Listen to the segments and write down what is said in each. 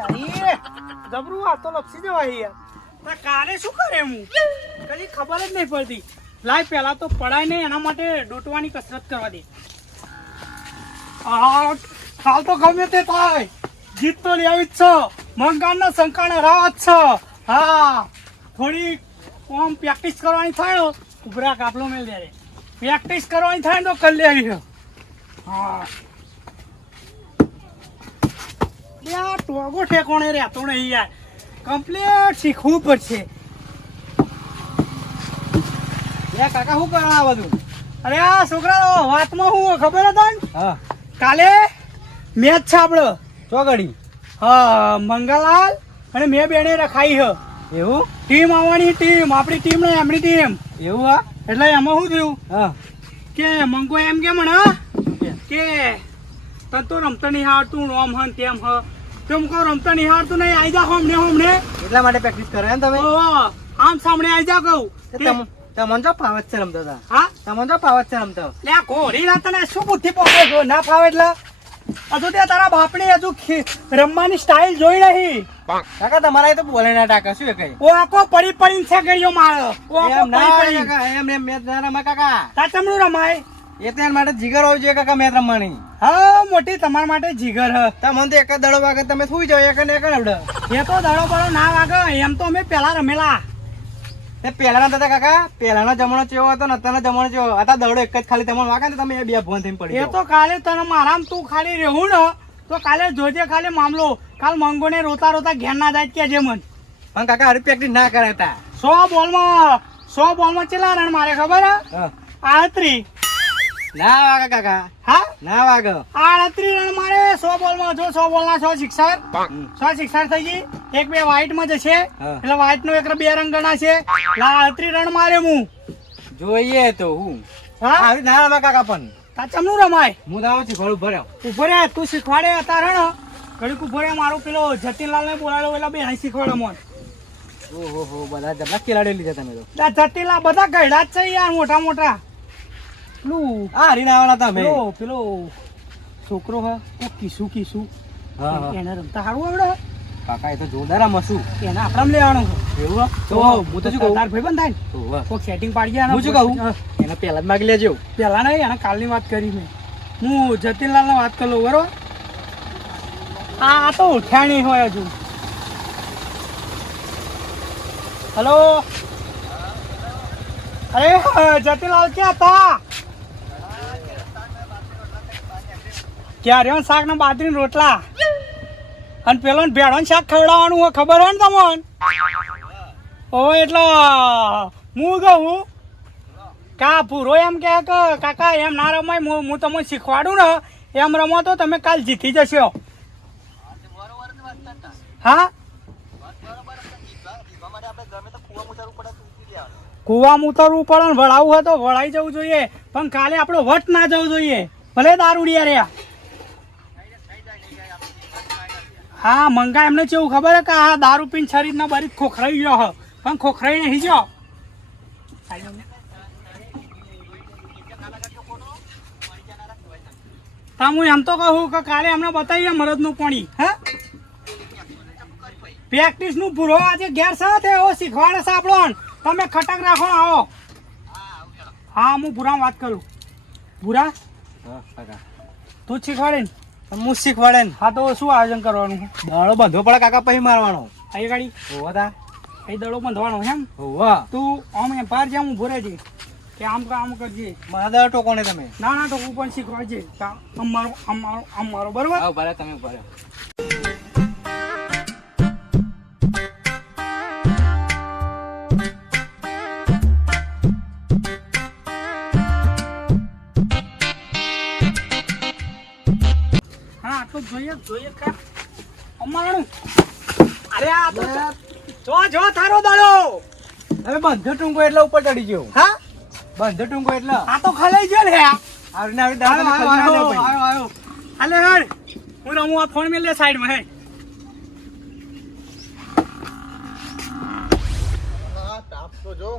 તારી જબરું આ તો લપસી જવાય યાર કાલે શું કરે હું કઈ ખબર જ નહીં પડતી લાય પેલા તો પડાય નહીં એના માટે ડોટવાની કસરત કરવા દે કાલ તો ગમે તે થાય જીત તો લઈ આવી જ છો મંગાના શંકાના રાત છો હા થોડી આમ પ્રેક્ટિસ કરવાની થાય ઉભરા કાપલો મેળ દે પ્રેક્ટિસ કરવાની થાય તો કરી લેવી હા યાર ટોગો ઠેકોણે રહેતો નહીં યાર કમ્પ્લીટ શીખવું પડશે યાર કાકા શું કરવા આ બધું અરે આ છોકરા વાતમાં શું ખબર હતા ને હા કાલે મેચ છે આપણો ચોગડી હા મંગલાલ અને મેં બેને રખાઈ હ એવું ટીમ આવવાની ટીમ આપણી ટીમ ને એમની ટીમ એવું હા એટલે એમાં શું થયું હા કે મંગો એમ કે મને કે તને તો રમતા નહીં આવડતું રોમ હન તેમ હ તો હું કહું રમતા નહીં આવડતું નહીં આવી જા હમણે એટલા માટે પ્રેક્ટિસ કરે ને તમે આમ સામે આવી જા કહું તમને તો ફાવત છે રમતો હતા હા તમને તો ફાવત છે રમતો લે ઘોડી ના તને શું બુદ્ધિ પકડે છો ના ફાવે એટલે હજુ ત્યાં તારા બાપની હજુ રમવાની સ્ટાઇલ જોઈ રહી કાકા તમારા તો બોલે ના ટાકા શું કઈ ઓ આખો પડી પડીને છે ગયો મારો ઓ આખો પડી પડી એમ મેચ ના રમાય કાકા તા ચમડું રમાય એ તો એના માટે જીગર હોવું જોઈએ કાકા મેચ રમવાની હા મોટી તમારા માટે જીગર હ તમને તો એક જ દડો વાગે તમે સુઈ જાવ એક ને એક રવડે એ તો દડો બડો ના વાગે એમ તો અમે પેલા રમેલા તે પેલાના દાદા કાકા પેલાનો જમાનો કેવો હતો ને અત્યારનો જમાનો કેવો હતા દડો એક જ ખાલી તમને વાગે ને તમે બે ફોન થઈને પડી એ તો કાલે તને મારામ તું ખાલી રહેવું ને તો કાલે જોજે ખાલી મામલો કાલ મંગો ને રોતા રોતા ઘેર ના જાય કે જે મન પણ કાકા હરી પ્રેક્ટિસ ના કરે તા 100 બોલમાં ચેલા રન મારે ખબર હે 38 ના વાગે કાકા હા ના વાગે 38 રન મારે 100 બોલમાં જો 100 બોલના 100 સિક્સર 100 સિક્સર થઈ ગઈ એક બે વ્હાઈટ માં જશે એટલે વ્હાઈટ નો એક બે રંગ ગણા છે 38 રન મારે હું જોઈએ તો હું હા ના રમા કાકા પણ કાચમનું રમાય હું દાવ શીખવાડું ઉભો રે તું શીખવાડે અત્યારે ને ઘડીક ઉભો રે મારો પેલો જતીનલાલ ને બોલાવ્યો એટલે બે શીખવાડે મોન ઓહો બધા જબરા ખેલાડી લીધા તમે તો જતીનલાલ બધા ગયડા જ છે યાર મોટા મોટા પેલું આ હરીનાવાળા તમે પેલો છોકરો હા કિસુ એને રમતા સારું આવડે કાકા એ તો જોરદાર રમશું એને આપણા લેવાનું એવું તો હું તો શું કહું તાર ભાઈ બંધ થાય ને કોઈક સેટિંગ પાડી ગયા હું શું કહું એને પહેલા જ માગી લેજો પહેલા નહીં એને કાલની વાત કરી મેં હું જતીનલાલ ને વાત કરી લઉં બરોબર આ તો ઉઠ્યા નહીં હોય હજુ હેલો અરે જતીનલાલ ક્યાં હતા ક્યાં રહ્યો શાક ના બાજરી રોટલા અને પેલો ભેળો શાક ખવડાવવાનું હોય ખબર હોય ને તમને ઓ એટલે હું કહું કા પૂરો એમ કે કાકા એમ ના રમાય હું તમને શીખવાડું ને એમ રમો તો તમે કાલ જીતી જશો હા કુવામાં ઉતરવું પડે ને વળાવવું હોય તો વળાઈ જવું જોઈએ પણ કાલે આપણો વટ ના જવું જોઈએ ભલે દારૂડિયા રહ્યા હા મંગા એમને કેવું ખબર હે કે આ દારૂ પીને શરીર ના બરી ખોખરાઈ ગયો હ પણ ખોખરાઈ નહીં જો હું એમ તો કહું કે કાલે અમને બતાવીએ મરદ નું પાણી હા પ્રેક્ટિસ નું પૂરો આજે ઘેર સાથે એવો શીખવાડે છે આપણો તમે ખટક રાખો આવો હા હું ભૂરા વાત કરું ભૂરા તું શીખવાડે ને હું શીખવાડે ને હા તો શું આયોજન કરવાનું દડો બંધવો પડે કાકા પછી મારવાનો આ ગાડી હોવા એ દડો બંધવાનો એમ હોવા તું આમ એમ બહાર જા હું ભૂરે છે કે આમ કરજે મારા દડો ટોકો ને તમે ના ટોકું પણ શીખવાડજે આમ મારો બરોબર હા ભલે તમે ભલે જોઈએ કા અમારું અરે આ તો જો થારો દડો હવે બંધો ટૂંકો એટલે ઉપર ચડી ગયો હા બંધો ટૂંકો એટલે આ તો ખલાઈ ગયો લે આવને આવી દાડો આયો હાલે હડ હું રમું આ ફોન મેલ લે સાઈડ માં હે આ તાપ તો જો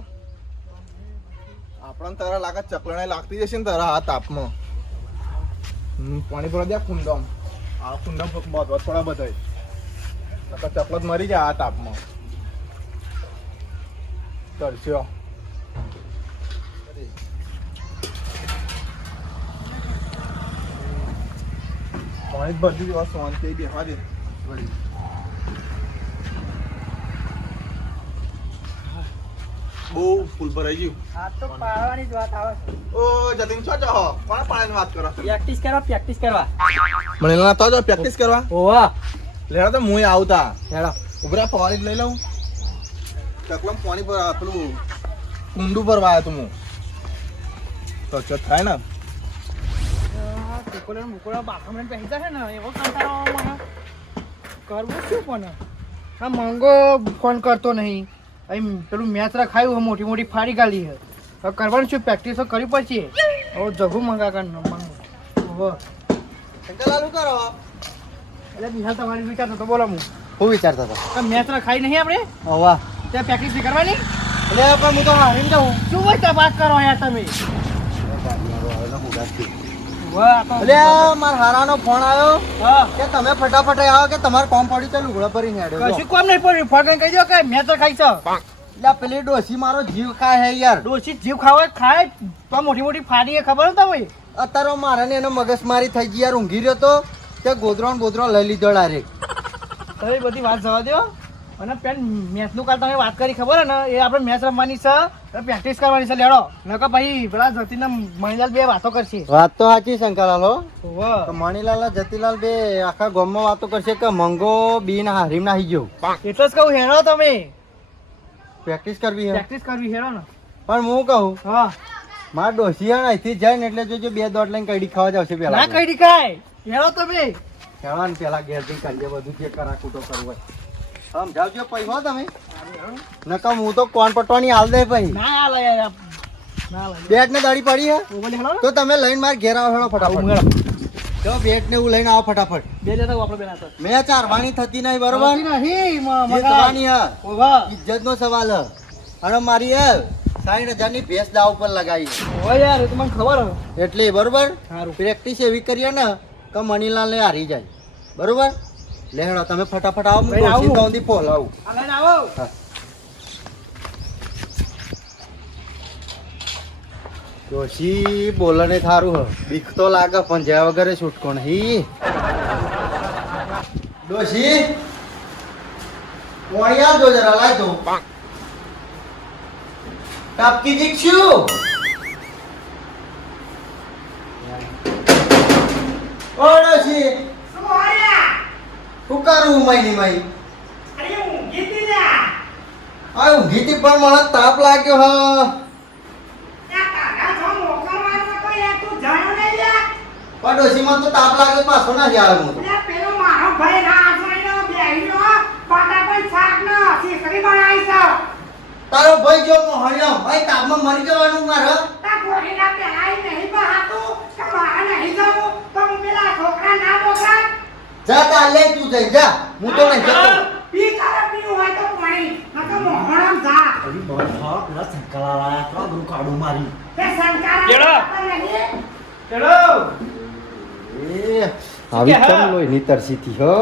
આપણને તારા લાગે ચકલણે લાગતી જશે ને તારા આ તાપમાં પાણી ભરા દે કુંડમ આ કુંડમ બહુ થોડા બધા નકર ચકલો જ મરી જાય આ તાપમાં. તરસ્યો. પાણી જ ભરતી જવા શાંતિ બેસવા દે વળી. બહુ ફૂલ ભરાઈ ગયું. આ તો પાડવાની જ વાત આવે છે. ઓ જતીન છો છો કોણ પાણીની વાત કરો છો? પ્રેક્ટિસ કરવા મને ના તો જો પ્રેક્ટિસ કરવા ઓવા લેડો તો મુય આવતા હેડો ઉભરા પાણી જ લઈ લઉં. ચકલમ પાણી પર પેલું કુંડું ભરવા આવ્યો તું હું તો ચો થાય ને. મુકોડા બાથરૂમ પહેરી જશે ને એવો કંટાળો મને કરવું શું પણ આ મંગો ફોન કરતો નહીં અહીં પેલું મેચ રખાયું મોટી મોટી ફાડી ગાલી છે હવે કરવાનું શું પ્રેક્ટિસ તો કરવી પડશે હવે જગું મંગા કર મંગો શંકરલાલ શું કરો? એટલે બિહાર તમારી વિચારતો તો બોલો હું શું વિચારતા હતા? મેચ રખાઈ નહીં આપણે વાહ ત્યાં પ્રેક્ટિસ નહીં કરવાની એટલે પણ હું તો હારીને જાઉં. શું હોય વાત કરો યાર તમે એટલે મારા હારાનો ફોન આવ્યો હા કે તમે ફટાફટ આવો કે તમારે કોમ પડ્યું તો લુગડા ભરીને હેડ્યો. કશું કોમ નહીં પડ્યું ફોન કહી દો કે મેચ રખાઈ છે એટલે પેલી ડોસી મારો જીવ ખાય હે યાર. ડોસી જીવ ખાવા ખાય તો મોટી મોટી ફાડી એ ખબર નતા હોય અત્યારે મારે ને એનો મગજમારી થઈ ગઈ યાર. ઊંઘી રહ્યો તો તે ગોદરો લઈ લીધો ડાયરેક્ટ. હવે એ બધી વાત જવા દો અને પેન મેચનું કાલ તમે વાત કરી ખબર ને એ આપણે મેચ રમવાની છે પ્રેક્ટિસ કરવાની છે લેડો નકર ભાઈ પેલા જતીના મણીલાલ બે વાતો કરશે. વાત તો સાચી શંકરલાલ હો. વાહ મણીલાલ જતીલાલ બે આખા ગામમાં વાતો કરશે કે મંગો બીન હારીમ નાહી ગયો. એટલે જ કહું હેડો તમે પ્રેક્ટિસ કરવી હે. પ્રેક્ટિસ કરવી હેડો ને પણ હું કહું હા મારા ડોસી અહીંથી જાય ને એટલે જોજો બે દોઢ લઈને કઈડી ખાવા જશે ના પેલા. કઈ દીખાય હેડો તમે કહેવાનું પેલા ઘેરથી કાઢીએ બધું જે કરા કૂટો કરવું હોય. સમજાવજો પછી હો તમે. નકમ હું તો કોણ પટવાની હાલ દે પછી. ના હાલ યાર ના હાલ બેટ ને દાડી પડી હે ઓવર હેડો તો તમે લઈને માર ઘેર આવો હેડો ફટાફટ. જો બેટ ને હું લઈને આવો ફટાફટ. બે લેતા આપણે બેના તો મેચ હારવાની થતી નહીં બરોબર. નહીં જીતવાની હે. ઓવા ઇજ્જત નો સવાલ હે. અને મારી હે 60,000 ની ભેંસ દાવ ઉપર લગાવી ઓવા યાર એ તો મને ખબર હે એટલે બરોબર સારું પ્રેક્ટિસ એવી કરીએ ને કે મનીલાલ ને હારી જાય બરોબર. લેહડો તમે ફટાફટ આવો હું ભાઈ, આવું. ડોસી તોંધી ફોલાવું. આ લઈને આવો હા. ડોસી બોલને થારું હ બીક તો લાગે પણ જ્યાં વગરે છૂટકો નહીં. ડોસી કોણિયા જો જરા લાય તો કાપકી દીક્ષુ. ઓ ડોસી શું કરું મહિની મહી આ ઊંઘીથી પણ મને તાપ લાગ્યો હ. પડોશીમાં તો તાપ લાગે પાછો ના જાય હું તો. તારો ભાઈ જો મોહણ્યો ભાઈ તાપમાં મરી જવાનું મારે. જા તાર લે તું જઈ જા હું તો નહીં જતો. આવી કેમ લોહી ની તરસીથી હો.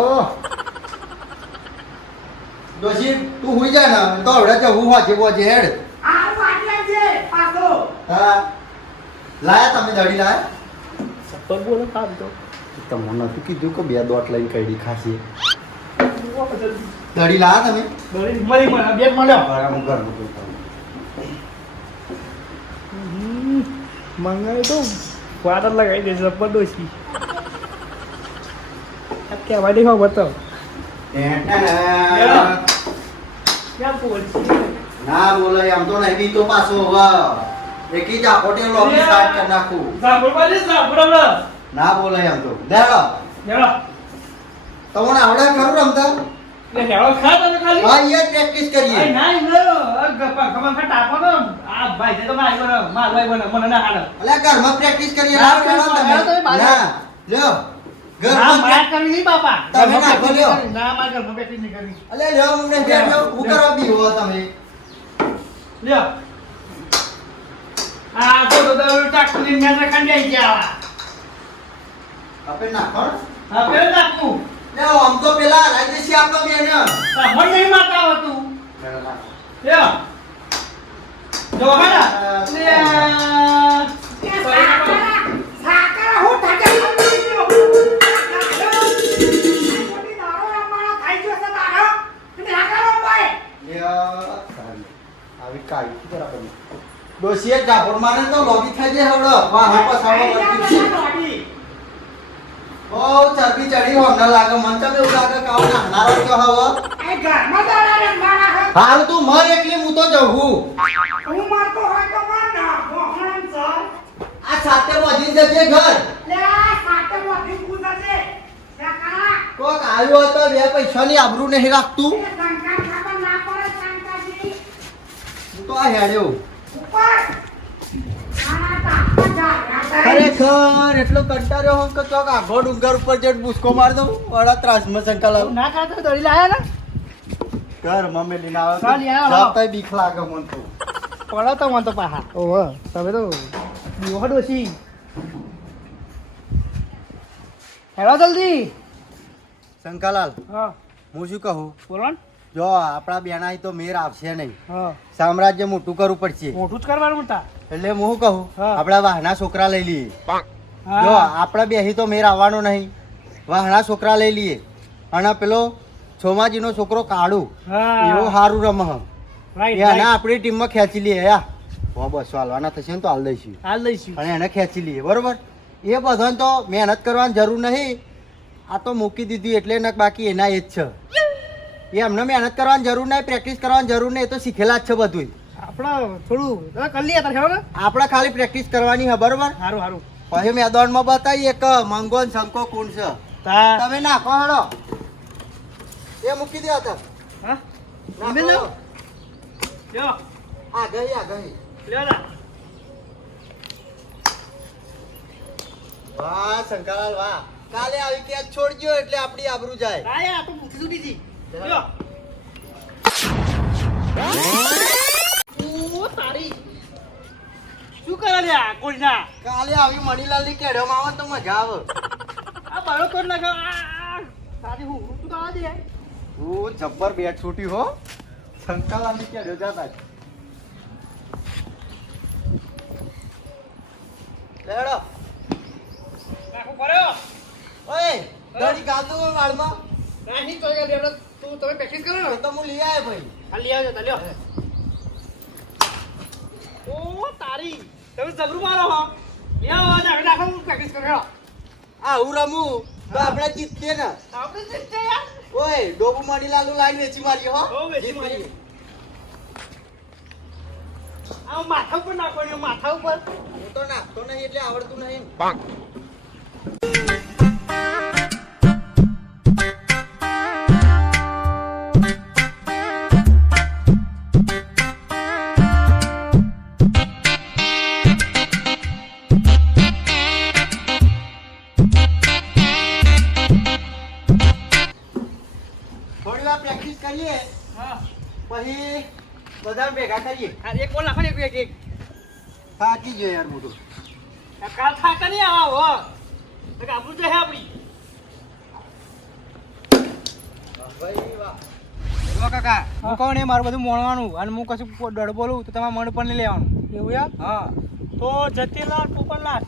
ડોશી તું હુઈ જા ને તો હવડે જવું હોજે બોજે હેડ. હા લાયા તમે દડી લાયા. બોલો કામ તો તમને નતું કીધું કે બે દોટ લઈને કઈડી ખાસી. દડી લાયા તમે. મળી મળે બે મળ્યો બરાબર હું ઘર મૂકું તમને. મંગાવી તો વાટર લગાવી દે જબરદસ્તી કહેવા દે બતાવ ક્યાં પહોંચી ના બોલે એમ તો નહીં બી તો પાછો હવે એકી જ આખોટી લોબી સ્ટાર્ટ કરી નાખું. ના બોલે એમ તો લેડો તમને આવડે ખરું રમતા. હા એ પ્રેક્ટિસ કરીએ. અલ્યા ઘરમાં પ્રેક્ટિસ કરીએ. ના, લાવો લેડો તમે. તમે બહાર. ના લ્યો ઘરમાં તમે નાખો લ્યો. અલ્યા લ્યો મને બેઠો હું કરવા બી હો તમે. આપણે નાખો ને. લે આમ તો પેલા રાજેશી આપતો બેન સમજ નહીં મારતા હો તું લ્યો જો હાડા સાકર હું ઠાકે આવી કાઈ બરાબર ડોસીએ ડાકોર મારે તો લોબી થઈ જાય હવડો વાહ હા પાછા ઓ ચરબી ચડી હોમને લાગે મન તો એવું લાગે કાવ નાનારો તો હવે એ ઘરમાં દાડા રે મારા હાલ તું મર એકલી હું તો જઉં હું મારતો હોય તો માર ના મોહન સર આ સાતે બધી જજે ઘર લે આ સાતે બધી કુદા છે કાકા કોક આવ્યો તો બે પૈસાની આબરૂ નહીં રાખતું સંકા ખાવા ના પડે સંકાજી હું તો આ હેડ્યો ઉપર આના તાપા જા ખરેખર એટલો કંટાળ્યો હું કે ચોક આઘો ડુંગર ઉપર જઈને ભૂસકો માર દઉં વડા ત્રાસમાં શંકા લાવું ના ખાતો દોડી લાયા ને ઘર મમ્મી લઈને આવે ચાલ યાર, જાપ તઈ બીક લાગે મન તો પડો તો મન તો પાહા ઓહો તમે તો દીવો ડોસી હેલો જલ્દી શંકાલાલ હા હું શું કહું બોલો ને જો આપણા બેનાઈ તો મેર આવશે નહીં હા સામ્રાજ્ય મોટું કરવું પડશે મોટું જ કરવાનું હતા એટલે હું શું કહું હા. આપણા વાહના છોકરા લઈ લઈએ જો હા આપણા બેહી તો મેર આવવાનો નહીં વાહના છોકરા લઈ લઈએ અને પેલો સોમાજીનો છોકરો કાળુ એવો હા સારું રમે રાઈટ એને આપણી ટીમમાં ખેંચી લઈએ યા બસો હાલવાના થશે ને તો હાલ દઈશું હાલ લઈશું અને એને ખેંચી લઈએ બરોબર એ બધાને તો મહેનત કરવાની જરૂર નહીં આ તો મૂકી દીધી એટલે ને બાકી એના એ જ છે એ એમને મહેનત કરવાની જરૂર નહીં પ્રેક્ટિસ કરવાની જરૂર નહીં એ તો શીખેલા જ છે બધું આપણે થોડું કરી લઈએ તાર ખેડો ને આપણે ખાલી પ્રેક્ટિસ કરવાની છે બરોબર સારું સારું પછી મેદાનમાં બતાવીએ કે મંગો ને શંકો કોણ છે તા તમે નાખો હેડો એ મૂકી દો હતા હા નાખો. લ્યો લ્યો આ ગઈ લ્યો ના વાહ શંકરલાલ વાહ કાલે આવી કે છોડજો એટલે આપણી આબરૂ જાય આયા તો મૂકી દીધી જી લ્યો ઓ તારી શું કરે લે આ કોઈના કાલે આવી મણીલાલ ની કેડોમાં આવે તો મજા આવે આ બાળો કોણ નાખો તારી હું તું તો આ દે ઓ જબ્બર બેટ છૂટી હો શંકરલાલ ની કેડો જતા લેડો નાખો કર્યો ઓય દડી ગાદુ વાળમાં નહીં તો આપણે તું તમે પ્રેક્ટિસ કરો એ તો હું લઈ આવ્યો ભાઈ આ લઈ આવજો લ્યો ઓ તારી તમે જબરું મારો હો લ્યો આ નાખો પ્રેક્ટિસ કરો આ હું રમું તો આપણે જીતીએ ને આપણે જીતતે યાર ઓય ડોબુ મણીલાલ નું લાઈન વેચી મારી હો ઓ વેચી મારી આ માથા ઉપર નાખો માથા ઉપર હું તો નાખતો નહીં એટલે આવડતું નહીં થોડી વાર પ્રેક્ટિસ કરીએ હા પછી બધા ભેગા કરીએ આ એક બોલ નાખો ને એક થાકી ગયો યાર મોટું આ કાલ થાકા નહીં આવો હો તો આપણું છે આપણી ભાઈ વાહ જો કાકા હું કહું ને મારું બધું મોણવાનું અને હું કશું ડર બોલું તો તમારે મન પણ નહીં લેવાનું એવું યાર હા તો જતીલાલ પોપટલાલ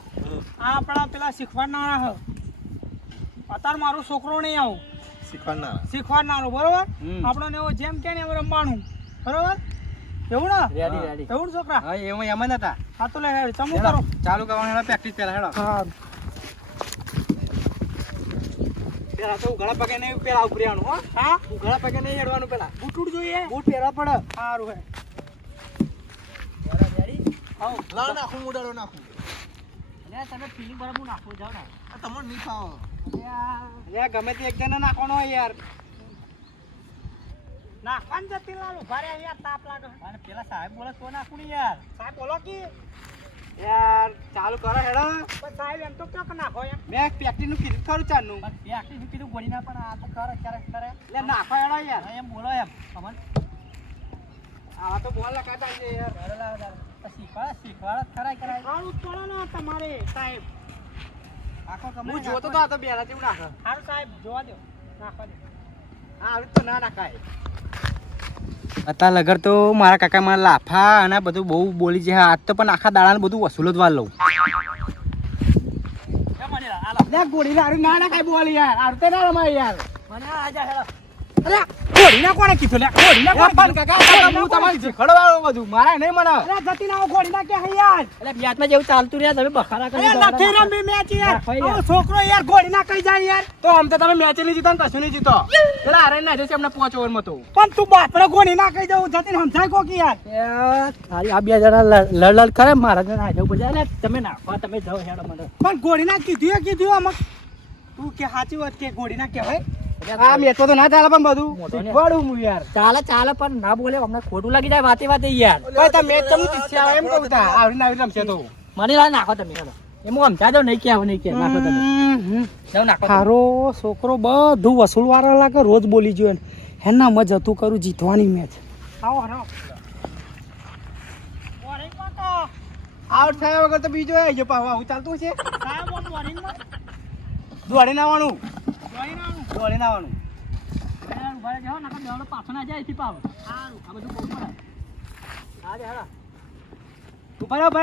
આ આપણા પેલા શીખવાડનારા હ અત્યારે મારું છોકરો નહીં આવું શીખવાડનારો બરોબર હમ. આપણને એવો જેમ કે ને એમ રમવાનું બરોબર એવું ને રેડી રેડી એવું ને છોકરા હા એમાં એમ જ હતા હા તો લે હેડ ચમુ કરો ચાલુ કરવાનું પ્રેક્ટિસ પહેલા હેડો હા પેલા તો ઉઘાડા પગે નહીં પેલા ઉપરી આવવાનું હો હા ઉઘાડા પગે નહીં હેડવાનું પેલા બૂટ ઉડ જોઈએ બૂટ પહેલા પડે સારું હે હા લાવ નાખું મુડાડો નાખું અલ્યા તમે ફીલિંગ બરાબર નાખો જાવ ને આ તમને નહીં ખાવ અલ્યા ગમે તે એક જણા નાખવાનો હોય યાર નાખવાન જતીલાલ ઉભા રે યાર તાપ લાગે અને પેલા સાહેબ બોલે તો નાખું ને યાર સાહેબ બોલો કે યાર ચાલુ કરો હેડો પણ સાહેબ એમ તો ક્યાંક નાખો એમ મેં પ્રેક્ટિસ નું કીધું ખરું ચાલનું પ્રેક્ટિસ કીધું ગોળી ના પણ આ તો કરે ક્યારેક કરે એટલે નાખો હેડો યાર એમ બોલો એમ ખબર આ તો બોલ લગાતા છે યાર હેડો લાવ શીખવાડ ખરાય કરાય સારું પડે ને તમારે સાહેબ આખો હું હું જોતો જોતો તો આ તો બેલા જેવું નાખે સારું સાહેબ જોવા દો અત્યારે લગર તો મારા કાકા મારા લાફા અને બધું બહુ બોલી છે આજ તો પણ આખા દાડાનું બધું વસૂલ જ વાર લઉં ગોળી ના નાખાય બોલ યાર આરતે ના રમાય યાર મને આજા હેડો અરે ગોળીના કોણે કીધું લે ગોળીના કોણ પણ કાકા હું તમારી શીખડવાળો બધું મારા નહીં મને અરે જતી ના ગોળીના કે હે યાર એટલે બ્યાજમાં જેવું ચાલતું રહ્યા તમે બખારા કરી અરે નથી રમી મેચ યાર ઓ છોકરો યાર ગોળીના કઈ જાય યાર તો આમ તો તમે મેચ નહીં જીતો ને કશું નહીં જીતો પેલા હારે ના જશે એમને 5 ઓવરમાં તો પણ તું બાપડે ગોળીના કઈ જવું જતી સમજાય કોકી યાર તારી આ બે જણા લડ કરે મારા જણા આ જવું પડે એટલે તમે નાખવા તમે જાઓ હેડો મને પણ ગોળીના કીધું આમ તું કે સાચી વાત કે ગોળીના કહેવાય આ મેચ તો ના ચાલે પણ બધું શીખવાડું હું યાર ચાલે પણ ના બોલે અમને ખોટું લાગી જાય વાતે યાર ભાઈ તમે મેચ ચમ જીત્યા એમ કહું તા આવડી આવી રમશે તો મને લા નાખો તમે હેડો એમ હું સમજાજો નહીં કે નાખો તમે જાવ નાખો તારો છોકરો બધું વસૂલ વાળા લાગે રોજ બોલી જોય હેના મજ હતું કરું જીતવાની મેચ આવો આવો આઉટ થયા વગર તો બીજો આવી ગયો પાવા હું ચાલતું છે દોડી નાવાનું પાછો ના જાય પાવ આ બધું બરાબર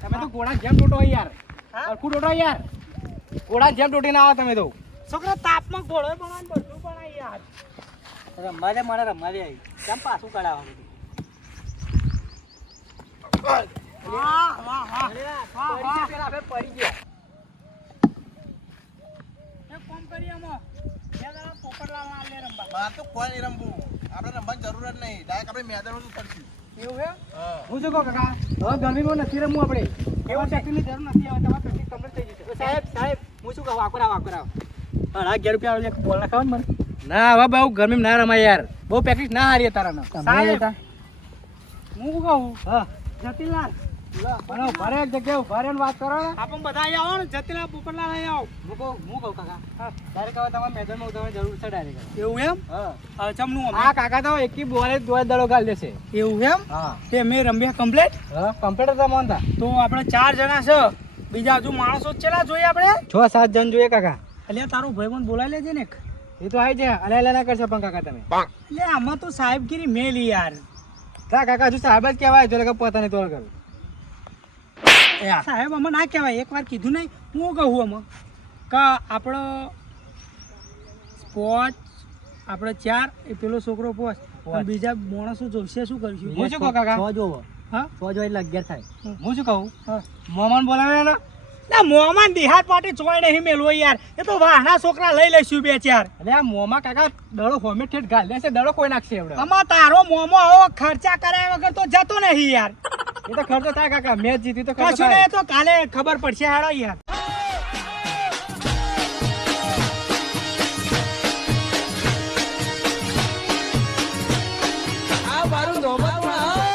તમે તો ઘોડા જેમ ટોટો યાર હરખું ટોટો યાર ઘોડા જેમ ટોટી ના આવો તમે તો છોકરા તાપમાં ઘોડો બનાવ બધું બનાય યાર રમવા દે મને રમવા દે કેમ પાછું કઢાવવા પડી ગયા કોમ કરી આમાં તો કોઈ નહીં રમવું આપણે રમવાની જરૂર જ નહીં ડાયરેક્ટ આપણે મેદાનમાં જ પડશું એવું હે હું શું કહું કાકા હવે ગરમીમાં નથી રમવું આપણે એવું પ્રેક્ટિસની જરૂર નથી આવે તમારે પ્રેક્ટિસ કમ્પ્લીટ થઈ જશે સાહેબ હું શું કહું વાકરાવ હા 11 રૂપિયા એક બોલ નાખાવ ને મને ના હવે બહુ ગરમીમાં ના રમાય યાર બહુ પ્રેક્ટિસ ના હારી તારા સાહેબ હું કહું હા જતીલાલ ભારે એક જગ્યાએ ઉભા રહીને વાત કરો ને આપણે બધા અહીં આવો ને જતીલાલ પોપટલાલ અહીં આવો હું કહું કાકા ડાયરેક્ટ હવે તમારે મેદાનમાં ઉતરવાની જરૂર છે ડાયરેક્ટ એવું એમ હા ચમનું આ કાકા તો એકી બોલે દડો ગાલ દેશે એવું એમ હા તે મેં રમ્યા કમ્પ્લીટ હા કમ્પ્લીટ હતા મોનતા તો આપણે 4 જણા છે બીજા હજુ માણસો ચેલા જોઈએ આપણે 6-7 જણ જોઈએ કાકા એટલે તારો ભાઈ મને બોલાવી લેજે ને એ તો આવી જાય અલે ના કરશો પણ કાકા તમે એટલે આમાં તો સાહેબગીરી મેલી યાર કાકા હજુ સાહેબ જ કહેવાય જો કે પોતાની તોડ કરું સાહેબ અમે ના કહેવાય એકવાર કીધું નહીં હું કહું અમે કે આપણો સ્પોટ આપણે 4 એ પેલો છોકરો 5 બીજા માણસો જોશે શું કરીશું હું શું કહું કાકા 6 જોવો હા 6 જો એટલે 11 થાય હું શું કહું મોમાન બોલાવે ના મોમાન દિહાત પાટી ચોય નહીં મેલવો યાર એ તો વાહના છોકરા લઈ લઈશું 2-4 એટલે આ મોમા કાકા દડો હોમે ઠેઠ ગાલ દેશે દડો કોઈ નાખશે એવડે અમાર તારો મોમો આવો ખર્ચા કરાય વગર તો જતો નહીં યાર એ તો ખર્ચો થાય કાકા મેચ જીતી તો ખર્ચો થાય તો કાલે ખબર પડશે હાડો યાર આ મારું નોબત